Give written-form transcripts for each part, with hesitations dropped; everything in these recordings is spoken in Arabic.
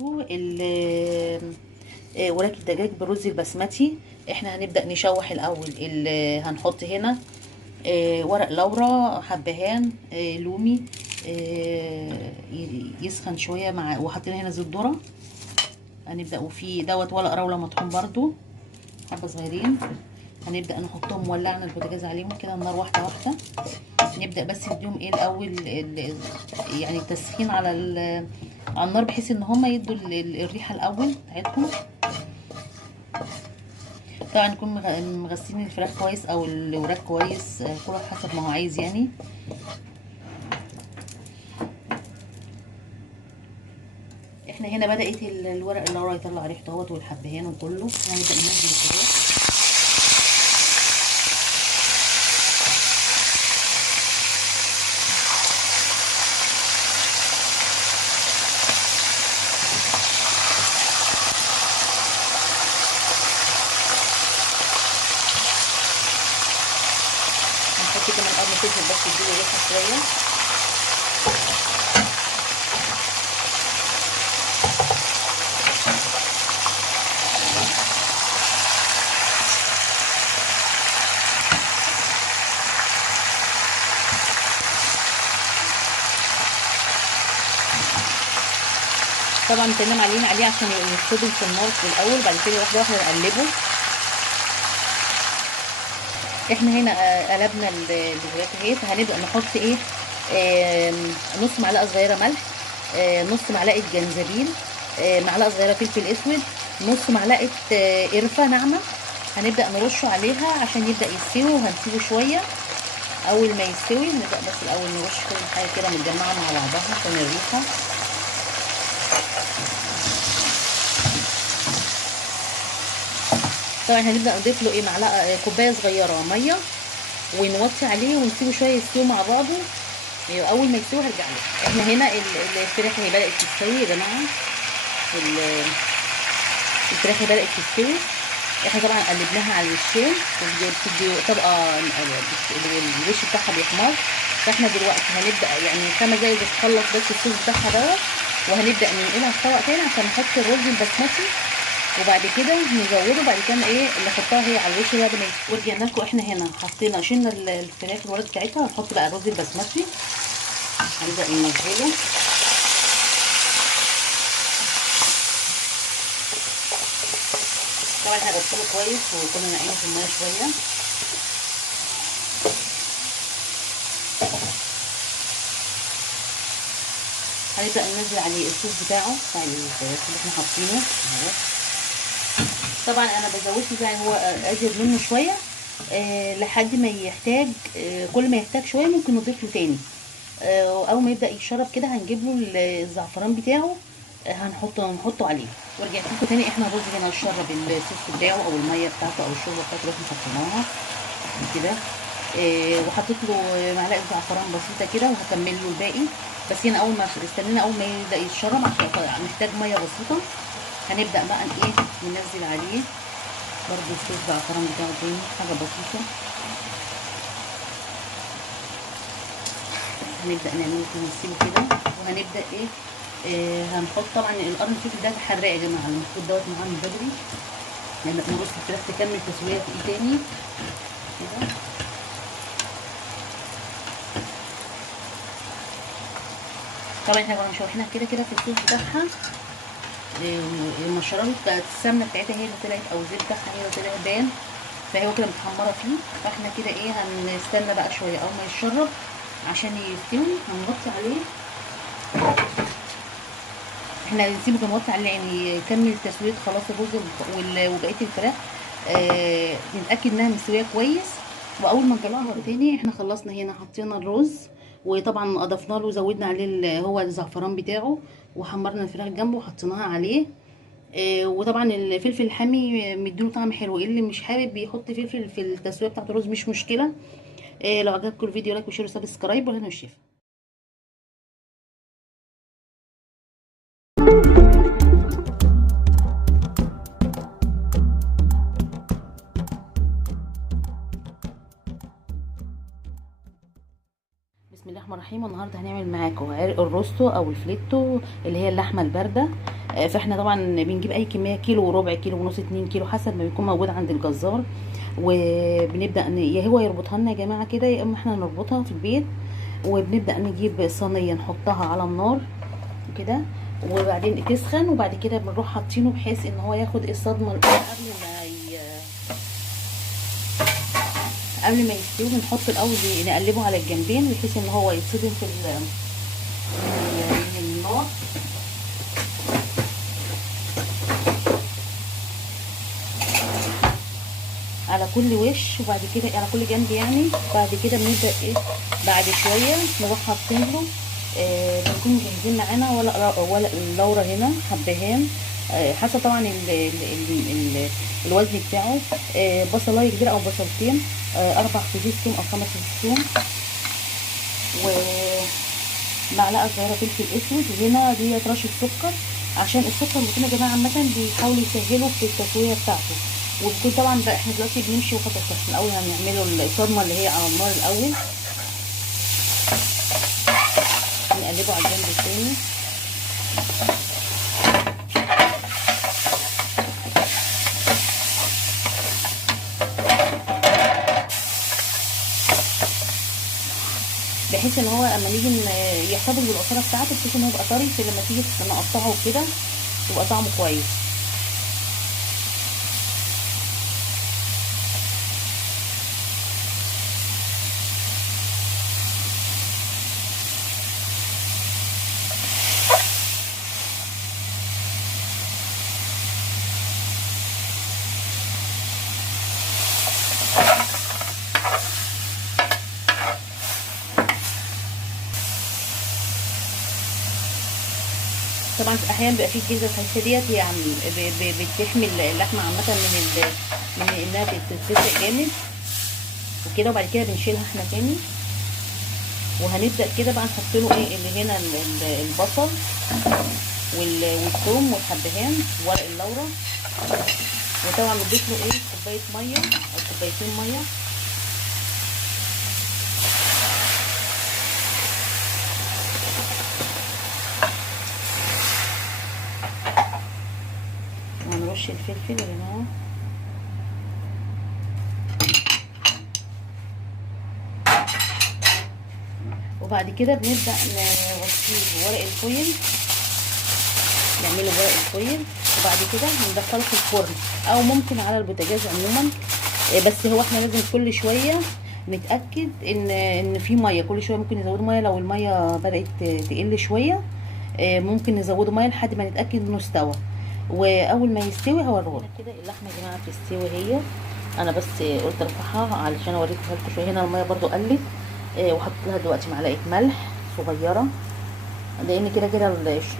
معاكم وراك الدجاج بالرز البسمتي. احنا هنبدأ نشوح الاول. هنحط هنا ورق لورا، حبهان، لومي، يسخن شويه مع، وحاطين هنا زيت ذره. هنبدأ وفي دوت ورق راوله مطحون برضو حبه صغيرين. هنبدأ نحطهم، مولعنا البوتاجاز عليهم كده النار واحده واحده. نبدأ بس نديهم ايه الاول يعني التسخين على النار، بحيث ان هما يدوا الريحه الاول بتاعتهم. طبعا نكون مغسلين الفراخ كويس او الوراك كويس، كل واحد حسب ما هو عايز يعني. احنا هنا بدأت الورق اللورا يطلع ريحته اهوت والحبهان وكله. هنبدأ ننزل الفراخ. هنحط كمان قرن فلفل بس يديله ريحه شويه. طبعا ابتدينا معلين عليه عشان يتفضل في النار في الاول، بعد كده واحده واحده نقلبه. احنا هنا قلبنا الفراخ اهيت. هنبدا نحط ايه، نص معلقه صغيره ملح، نص معلقه جنزبيل، معلقه صغيره فلفل اسود، نص معلقه قرفه ناعمه. هنبدا نرشه عليها عشان يبدا يستوي، وهنسيبه شويه. اول ما يستوي نبدا بس الاول نرش كل حاجه كده متجمعه مع بعضها عشان الريحه. طبعا هنبدا نضيف له ايه، معلقه كوبايه صغيره ميه، ونوطي عليه ونسيبه شويه يستوي مع بعضه. اول ما يستوي هرجع له. احنا هنا الفراخ هي بدات تستوي يا جماعه. الفراخ بدات تستوي. احنا طبعا قلبناها على الوشين، بتدي طبقه الوش بتاعها بيحمر. فاحنا دلوقتي هنبدا يعني 5 دقايق بتخلص بس الصوص بتاعها دوت، وهنبدا ننقلها في طبق تاني عشان نحط الرز البسمتي، وبعد كده نزوده. بعد كده ايه اللي نحطها هي على الوش بعد ما ورجعنا لكم. احنا هنا حطينا، شلنا الفراخ الورد بتاعتها. هنحط بقى الرز البسمتي، هنبدا ننزله. طبعا احنا غسلناه كويس وكنا نقعينه في الميه شويه. هنبدا ننزل عليه الصوص بتاعه بتاع الفراخ اللي احنا حاطينه اهو. طبعا انا بزودش يعني هو ازيد منه شويه لحد ما يحتاج. كل ما يحتاج شويه ممكن نضيف له تاني. اول ما يبدا يشرب كده هنجيب له الزعفران بتاعه، هنحطه عليه. ورجعت لكم تاني. احنا الرز هنا شرب الصوص بتاعه او الميه بتاعته او الشوربه بتاعته اللي احنا حطيناها كده. وحطيت له معلقه زعفران بسيطه كده، وهكمل له الباقي. بس هنا اول ما استنينا اول ما يبدا يتشرب عشان محتاج ميه بسيطه. هنبدا بقى ايه ننزل عليه برضو الصوص زعفران بتاعه تاني، حاجه بسيطه. هنبدا نعمله نسيبه كده. وهنبدا هنحط طبعا القرن الفلفل ده حراق يا جماعه، المفروض دوت معاه من بدري. نبدا نرص الفراخ تكمل تسويه في ايه تاني كده. طبعا احنا كنا مشوحينها كده كده في الصوص بتاعها. لما شربت بقت السمنه بتاعتها هي اللي طلعت، او الزيت بتاعها هي اللي طلع بان، فهي كده متحمره فيه. فاحنا كده ايه هنستنى بقى شويه اول ما يتشرب عشان يستوي. هنغطي عليه. احنا هنسيبه كده نغطي عليه يعني يكمل تسويه خلاص الرز وبقيه الفراخ. نتاكد انها مستويه كويس. واول ما نطلعها تاني احنا خلصنا. هنا حطينا الرز، وطبعا اضفنا له وزودنا عليه هو الزعفران بتاعه، وحمرنا الفراخ جنبه وحطيناها عليه. وطبعا الفلفل الحامي مديله طعم حلو. اللي مش حابب يحط فلفل في التسويه بتاعه الرز مش مشكله. لو عجبكم الفيديو لايك وشير وسبسكرايب، وهنا الشيف. بسم الله الرحمن الرحيم. والنهارده هنعمل معاكم عرق الروستو او الفليتو اللي هي اللحمه البارده. فاحنا طبعا بنجيب اي كميه، كيلو وربع، كيلو ونص، 2 كيلو، حسب ما بيكون موجود عند الجزار. وبنبدا يا هو يربطها لنا يا جماعه كده، يا اما احنا نربطها في البيت. وبنبدا نجيب صينيه نحطها على النار كده، وبعدين تسخن، وبعد كده بنروح حاطينه بحيث ان هو ياخد الصدمه قبل ما يستوي. بنحط الاول نقلبه على الجنبين بحيث ان هو يتصدم من النار. على كل وش، وبعد كده على كل جنب يعني. بعد كده بنبدا ايه، بعد شويه نروح حاطين له بنكون مجهزين معانا ولا اللورة هنا حبهان، حسب طبعا الوزن بتاعه. بصلايه كبيره او بصلتين، 4 فصوص ثوم او 5 فصوص ثوم، ومعلقه صغيره فلفل اسود. وهنا ديت رشه سكر، عشان السكر بيكون يا جماعه عامه بيحاول يسهله في التسويه بتاعته. وبيكون طبعا بقى احنا دلوقتي بنمشي وخطوه من اول ما بنعمله الصدمه اللي هي على النار الاول، نقلبه على الجنب التاني. بحيث ان هو اما نيجي يحتفظ بالعصاره بتاعته، بحيث ان هو يبقى طري، فلما تيجي نقطعه كده يبقى طعمه كويس. طبعا احيانا بيبقى فيه الجلده الخفيفه ديت، يعني بتحمي اللحمه عامه من انها تتسلق جامد وكده. وبعد كده بنشيلها احنا تاني، وهنبدا كده بقى نحط له ايه اللي هنا البصل والثوم والحبهان وورق اللورة. وطبعا بنضيف له ايه كوبايه ميه او كوبايتين ميه. وهنرش الفلفل يا جماعه. وبعد كده بنبدا نغطيه بورق الفويل، نعمله ورق الفويل. وبعد كده ندخله في الفرن او ممكن على البوتاجاز عموما. بس هو احنا لازم كل شويه نتاكد ان في ميه، كل شويه ممكن نزود ميه لو الميه بدات تقل شويه، ممكن نزود ميه لحد ما نتاكد انه استوى. واول ما يستوي هوريه كده. اللحمه يا جماعه بتستوي هي، انا بس قلت ارفعها علشان اوريكم لكم شويه. هنا الميه برده قلت، وحطيت لها دلوقتي معلقه ملح صغيره، لان كده كده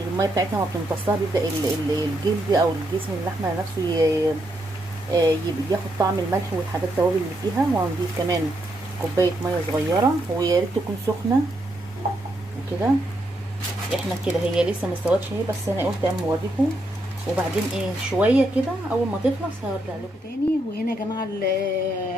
الميه بتاعتنا ما بتمتصها، بيبدا الجلد او الجسم اللحمه نفسه ياخد طعم الملح والحاجات التوابل اللي فيها. وهنضيف كمان كوبايه ميه صغيره، ويا ريت تكون سخنه وكده. احنا كده هي لسه ما استوتش اهي، بس انا قلت اما اوريكم. وبعدين ايه شويه كده اول ما تخلص هرجع لكم تاني. وهنا يا جماعه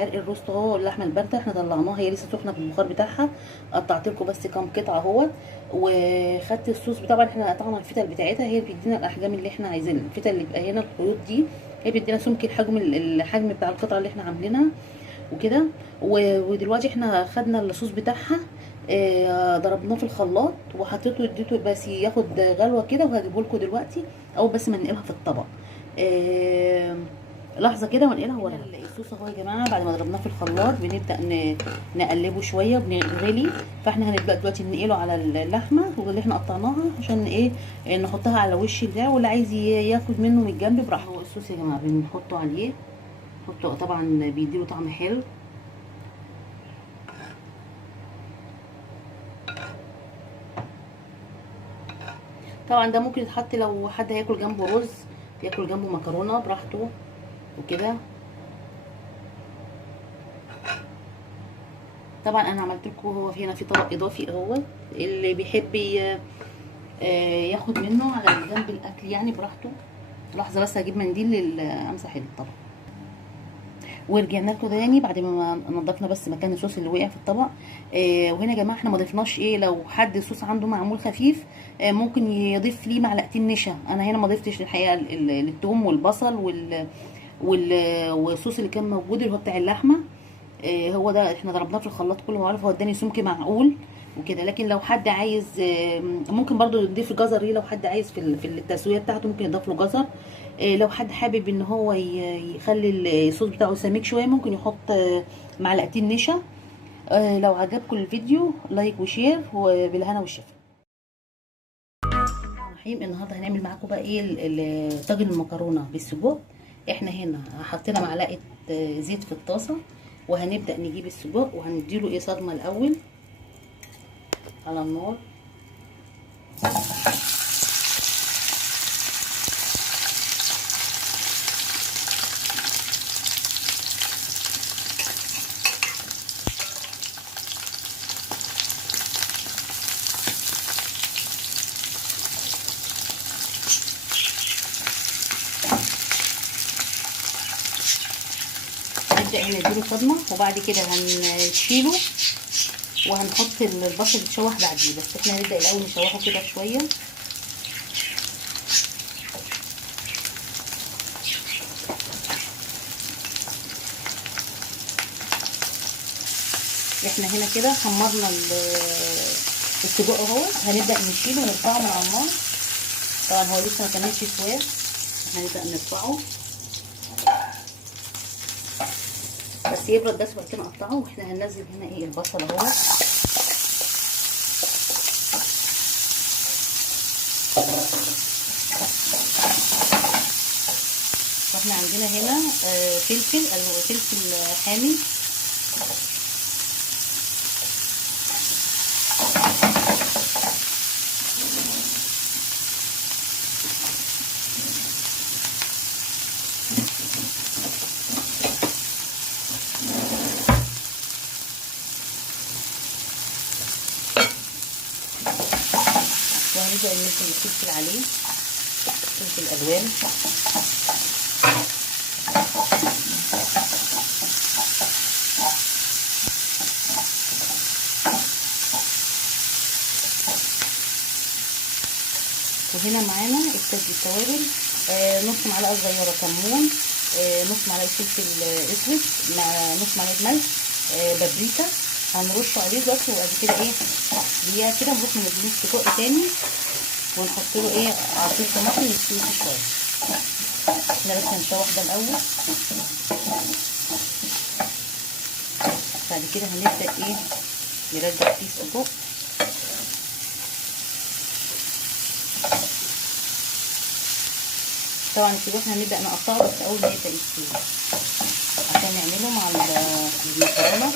عرق الروست اهو، اللحمه البارده احنا طلعناها، هي لسه سخنه بالبخار بتاعها. قطعت لكم بس كام قطعه اهوت، وخدت الصوص. طبعا احنا قطعنا الفتل بتاعتها، هي بتدينا الاحجام اللي احنا عايزينها. الفتل اللي بقى هنا الخيوط دي هي بتدينا سمك الحجم بتاع القطعه اللي احنا عاملينها وكده. ودلوقتي احنا خدنا الصوص بتاعها، ضربناه في الخلاط وحطيته اديته بس ياخد غلوه كده، وهجيبه لكم دلوقتي اول بس ما ننقلها في الطبق. لحظه كده ونقلها ورا الصوص اهو يا جماعه. بعد ما ضربناه في الخلاط بنبدا نقلبه شويه وبنغلي. فاحنا هنبدا دلوقتي ننقله على اللحمه واللي احنا قطعناها، عشان ايه نحطها على وش ده، واللي عايز ياخد منه من الجنب براحته. هو الصوص يا جماعه بنحطه عليه، نحطه طبعا بيديله طعم حلو. طبعا ده ممكن يتحط لو حد هياكل جنبه رز، ياكل جنبه مكرونه براحته وكده. طبعا انا عملت لكم هو هنا في طبق اضافي اهو، اللي بيحب ياخد منه على جنب الاكل يعني براحته. لحظه بس هجيب منديل امسح الطبق. ورجعنا لكم تاني بعد ما نضفنا بس مكان الصوص اللي وقع في الطبق. وهنا يا جماعه احنا ما ضفناش ايه، لو حد الصوص عنده معمول خفيف ممكن يضيف ليه معلقتين نشا. انا هنا ما ضفتش الحقيقه الثوم والبصل والصوص اللي كان موجود اللي هو بتاع اللحمه. هو ده احنا ضربناه في الخلاط كله معروف، هو اداني سمك معقول وكده. لكن لو حد عايز ممكن برضو يضيف جزر ليه، لو حد عايز في التسويه بتاعته ممكن يضاف له جزر. لو حد حابب ان هو يخلي الصوص بتاعه سميك شويه ممكن يحط معلقتين نشا. لو عجبكم الفيديو لايك وشير وبالهنا والشفا. رحيم النهارده هنعمل معاكم بقى ايه طاجن المكرونه بالسجق. احنا هنا حطينا معلقه زيت في الطاسه، وهنبدا نجيب السجق وهنديله ايه صدمه الاول على النار. نبدا نديله صدمه وبعد كده هنشيله وهنحط البصل يتشوح بعديه. بس احنا هنبدا الاول نشوحه كده شويه. احنا هنا كده حمرنا السجق اهو، هنبدا نشيله ونرفعه من على النار. طبعا هو لسه ما كملش سوا، احنا هنبدا نرفعه بس يبرد بس وبعد كده نقطعه. واحنا هننزل هنا ايه البصل اهو، واحنا عندنا هنا فلفل حامي. وهنبدأ ننزل الفلفل عليه، فلفل الوان. وهنا معانا التوابل، نص معلقه صغيره كمون، نص معلقه فلفل اسود مع نص معلقه ملح، بابريكا هنرش عليه بس. وبعد كده ايه دقيقه كده نروح منزلين السجق تاني ونحط له ايه عصير طماطم يستوي شويه. احنا بس هنشوح ده الاول، بعد كده هنبدا ايه نرجع فيه السجق. طبعا السجق احنا هنبدا نقطعه بس اول ما يبدا يستوي عشان نعمله مع المكرونه.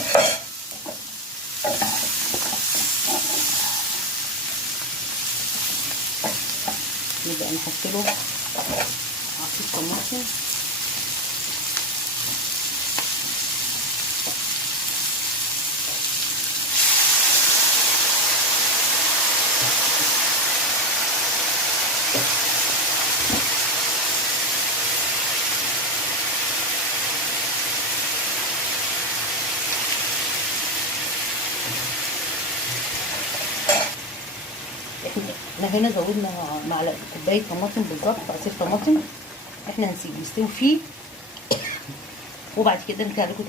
نبدا نحط له عصير طماطم احنا هنا زودنا معلقه كوبايه طماطم بالظبط، عصير طماطم. احنا هنسيبه يستوي فيه وبعد كده نرجع لكم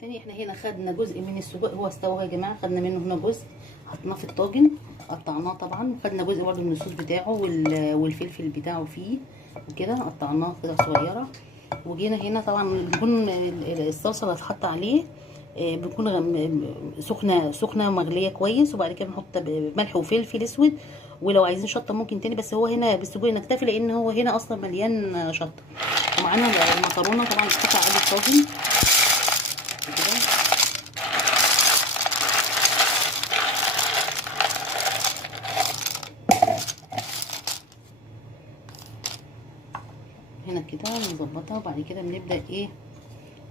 تاني. احنا هنا خدنا جزء من السجق، هو استوى يا جماعه، خدنا منه هنا جزء حطيناه في الطاجن قطعناه طبعا، خدنا جزء برده من الصوص بتاعه والفلفل بتاعه فيه وكده قطعناه كده صغيره. وجينا هنا طبعا بيكون الصلصه اللي هتحط عليه بتكون سخنه مغليه كويس، وبعد كده نحط ملح وفلفل اسود، ولو عايزين شطه ممكن تاني، بس هو هنا بالسجق نكتفي لان هو هنا اصلا مليان شطه. ومعانا المكرونه طبعا بتحط على الطاجن كده. هنا كده نظبطها وبعد كده بنبدا ايه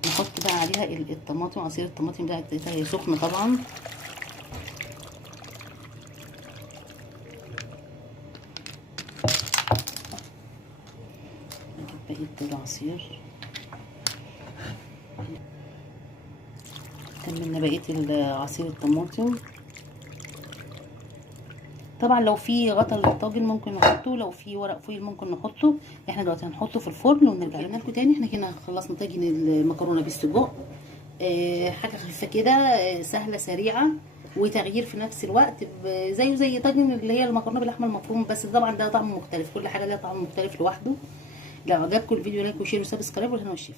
نحط بقى عليها الطماطم، عصير الطماطم بتاعتها هي سخنه طبعا. نجيب بقيه العصير كملنا بقيه عصير الطماطم. طبعا لو في غطا للطاجن ممكن نحطه، لو في ورق فويل ممكن نحطه. احنا دلوقتي هنحطه في الفرن ونرجع لكم تاني. احنا كده خلصنا طاجن المكرونه بالسجق. حاجه خفيفه كده، سهله سريعه وتغيير في نفس الوقت، زيه زي طاجن اللي هي المكرونه باللحمه المفرومه، بس طبعا ده طعم مختلف، كل حاجه ليها طعم مختلف لوحده. لو عجبكم الفيديو لايك وشير وسبسكرايب، والهنا والشفا.